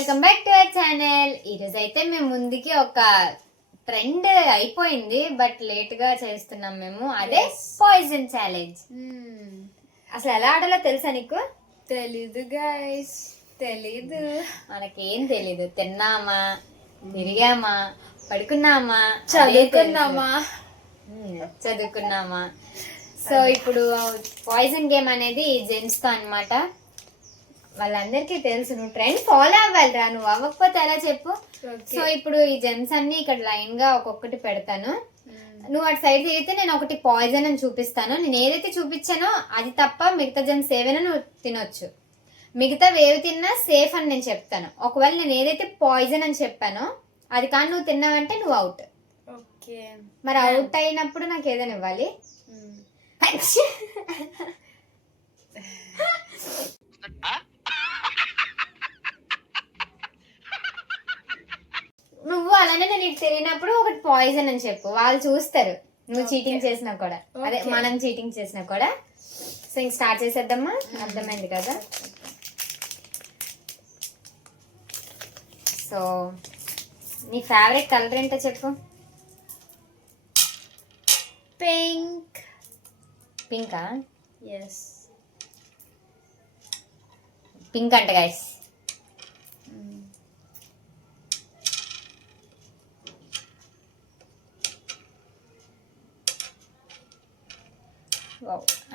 Welcome back to our channel. ఈరోజు అయితే మేము ముందుకి ఒక ట్రెండ్ అయిపోయింది, బట్ లేట్ గా చేస్తున్నాం మేము. అదే పాయిజన్ ఛాలెంజ్. అసలు ఎలా ఆడాలో తెలుసా నీకు? తెలీదు గైస్, తెలీదు. మనకేం తెలీదు. తిన్నామా, తిరిగామా, పడుకున్నామా, చదువుకున్నామా. సో ఇప్పుడు పాయిజన్ గేమ్ అనేది జెంట్స్ తో అన్నమాట. వాళ్ళందరికీ తెలుసు. నువ్వు ట్రెండ్ ఫాలో అవ్వాలిరా, నువ్వు అవ్వకపోతే ఎలా చెప్పు. సో ఇప్పుడు ఈ జెమ్స్ అన్ని ఇక్కడ లైన్ గా ఒక్కొక్కటి పెడతాను. నువ్వు అటు సైడ్ తిరిగితే నేను ఒకటి పాయిజన్ అని చూపిస్తాను. నేను ఏదైతే చూపించానో అది తప్ప మిగతా జెమ్స్ ఏవైనా నువ్వు తినొచ్చు. మిగతా వేవి తిన్నా సేఫ్ అని నేను చెప్తాను. ఒకవేళ నేను ఏదైతే పాయిజన్ అని చెప్పానో అది కానీ నువ్వు తిన్నావంటే నువ్వు అవుట్. మరి అవుట్ అయినప్పుడు నాకు ఏదైనా ఇవ్వాలి. నువ్వు అలానే నేను ఇటు తిరిగినప్పుడు ఒకటి పాయిజన్ అని చెప్పు, వాళ్ళు చూస్తారు నువ్వు చీటింగ్ చేసినా కూడా. అదే మనం చీటింగ్ చేసినా కూడా. సో ఇంక స్టార్ట్ చేసేద్దామా? అర్థమైంది కదా? సో నీ ఫేవరెట్ కలర్ ఏంటో చెప్పు. పింక్. పింకా? ఎస్, పింక్ అంట గైస్.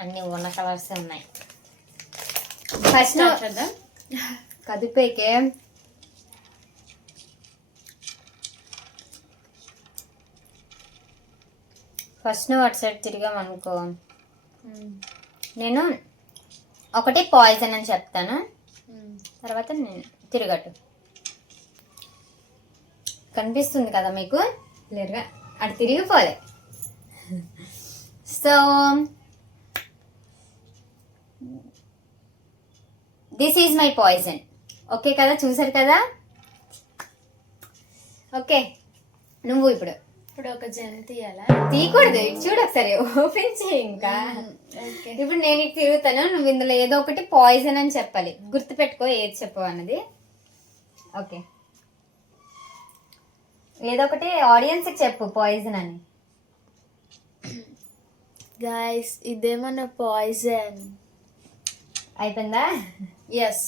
అన్ని ఉన్న కలర్స్ ఉన్నాయి. ఫస్ట్ కదిపేకే ఫస్ట్ నువ్వు అటు సైడ్ తిరిగామనుకో, నేను ఒకటి పాయిజన్ అని చెప్తాను, తర్వాత నేను తిరగట్టు. కనిపిస్తుంది కదా మీకు క్లియర్గా? అటు తిరిగిపోలే. So this is my poison. Okay కదా? చూసారు కదా? ఓకే, నువ్వు ఇప్పుడు ఒక జెన్ తీయాలా? తీయకూడదు. చూడు ఒకసారి, ఓపెన్ చేయి. ఇంకా ఇప్పుడు నేను ఇటు తిరుగుతాను, నువ్వు ఇందులో ఏదో ఒకటి పాయిజన్ అని చెప్పాలి. గుర్తుపెట్టుకో ఏది చెప్పు అన్నది. ఓకే, ఏదో ఒకటి ఆడియన్స్ కి చెప్పు పాయిజన్ అని. గైస్, ఇదేమన్నా పాయిజన్ అయిపోయిందా? ఎస్.